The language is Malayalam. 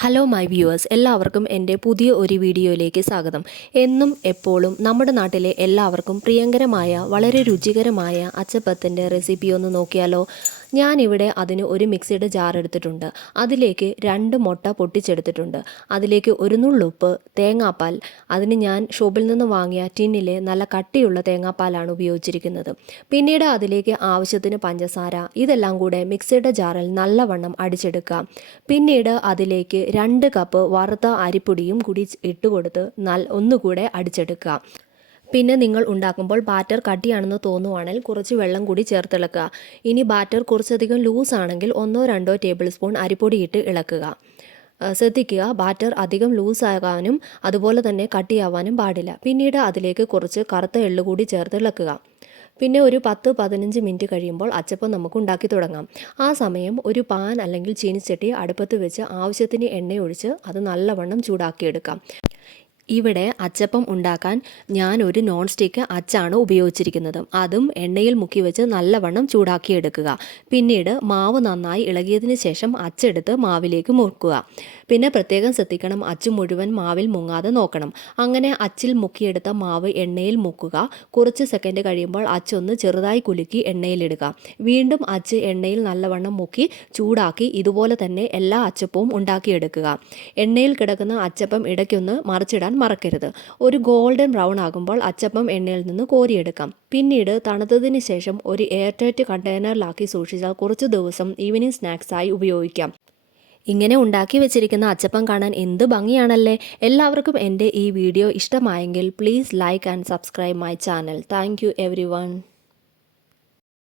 ഹലോ മൈ വ്യൂവേഴ്സ്, എല്ലാവർക്കും എൻ്റെ പുതിയ ഒരു വീഡിയോയിലേക്ക് സ്വാഗതം. എന്നും എപ്പോഴും നമ്മുടെ നാട്ടിലെ എല്ലാവർക്കും പ്രിയങ്കരമായ വളരെ രുചികരമായ അച്ചപ്പത്തിൻ്റെ റെസിപ്പി ഒന്ന് നോക്കിയാലോ. ഞാനിവിടെ അതിന് ഒരു മിക്സിയുടെ ജാർ എടുത്തിട്ടുണ്ട്. അതിലേക്ക് 2 മുട്ട പൊട്ടിച്ചെടുത്തിട്ടുണ്ട്. അതിലേക്ക് ഒരു നുള്ളുപ്പ്, തേങ്ങാപ്പാൽ. അതിന് ഞാൻ ഷോപ്പിൽ നിന്ന് വാങ്ങിയ ടിന്നിലെ നല്ല കട്ടിയുള്ള തേങ്ങാപ്പാലാണ് ഉപയോഗിച്ചിരിക്കുന്നത്. പിന്നീട് അതിലേക്ക് ആവശ്യത്തിന് പഞ്ചസാര. ഇതെല്ലാം കൂടെ മിക്സിയുടെ ജാറിൽ നല്ലവണ്ണം അടിച്ചെടുക്കാം. പിന്നീട് അതിലേക്ക് 2 കപ്പ് വറുത്ത അരിപ്പൊടിയും കൂടി ഇട്ടുകൊടുത്ത് ഒന്നുകൂടെ അടിച്ചെടുക്കുക. പിന്നെ നിങ്ങൾ ഉണ്ടാക്കുമ്പോൾ ബാറ്റർ കട്ടിയാണെന്ന് തോന്നുവാണെങ്കിൽ കുറച്ച് വെള്ളം കൂടി ചേർത്തിളക്കുക. ഇനി ബാറ്റർ കുറച്ചധികം ലൂസ് ആണെങ്കിൽ 1-2 ടേബിൾ സ്പൂൺ അരിപ്പൊടി ഇട്ട് ഇളക്കുക. ശ്രദ്ധിക്കുക, ബാറ്റർ അധികം ലൂസാകാനും അതുപോലെ തന്നെ കട്ടിയാവാനും പാടില്ല. പിന്നീട് അതിലേക്ക് കുറച്ച് കറുത്ത എള്ള് കൂടി ചേർത്ത് ഇളക്കുക. പിന്നെ ഒരു 10-15 മിനിറ്റ് കഴിയുമ്പോൾ അച്ചപ്പം നമുക്ക് ഉണ്ടാക്കി തുടങ്ങാം. ആ സമയം ഒരു പാൻ അല്ലെങ്കിൽ ചീനിച്ചട്ടി അടുപ്പത്ത് വെച്ച് ആവശ്യത്തിന് എണ്ണയൊഴിച്ച് അത് നല്ലവണ്ണം ചൂടാക്കിയെടുക്കാം. ഇവിടെ അച്ചപ്പം ഉണ്ടാക്കാൻ ഞാൻ ഒരു നോൺ സ്റ്റിക്ക് അച്ചാണ് ഉപയോഗിച്ചിരിക്കുന്നത്. അതും എണ്ണയിൽ മുക്കി വെച്ച് നല്ലവണ്ണം ചൂടാക്കിയെടുക്കുക. പിന്നീട് മാവ് നന്നായി ഇളകിയതിന് ശേഷം അച്ചെടുത്ത് മാവിലേക്ക് മുക്കുക. പിന്നെ പ്രത്യേകം ശ്രദ്ധിക്കണം, അച്ച് മുഴുവൻ മാവിൽ മുങ്ങാതെ നോക്കണം. അങ്ങനെ അച്ചിൽ മുക്കിയെടുത്ത മാവ് എണ്ണയിൽ മുക്കുക. കുറച്ച് സെക്കൻഡ് കഴിയുമ്പോൾ അച്ചൊന്ന് ചെറുതായി കുലുക്കി എണ്ണയിലിടുക. വീണ്ടും അച്ച് എണ്ണയിൽ നല്ലവണ്ണം മുക്കി ചൂടാക്കി ഇതുപോലെ തന്നെ എല്ലാ അച്ചപ്പവും ഉണ്ടാക്കിയെടുക്കുക. എണ്ണയിൽ കിടക്കുന്ന അച്ചപ്പം ഇടയ്ക്കൊന്ന് മറിച്ചിടാൻ മറക്കരുത്. ഒരു ഗോൾഡൻ ബ്രൗൺ ആകുമ്പോൾ അച്ചപ്പം എണ്ണയിൽ നിന്ന് കോരിയെടുക്കാം. പിന്നീട് തണുത്തതിന് ശേഷം ഒരു എയർ ടൈറ്റ് കണ്ടെയ്നറിലാക്കി സൂക്ഷിച്ചാൽ കുറച്ച് ദിവസം ഈവനിങ് സ്നാക്സായി ഉപയോഗിക്കാം. ഇങ്ങനെ ഉണ്ടാക്കി വെച്ചിരിക്കുന്ന അച്ചപ്പം കാണാൻ എന്ത് ഭംഗിയാണല്ലേ. എല്ലാവർക്കും എൻ്റെ ഈ വീഡിയോ ഇഷ്ടമായെങ്കിൽ please like and subscribe my channel. Thank you everyone.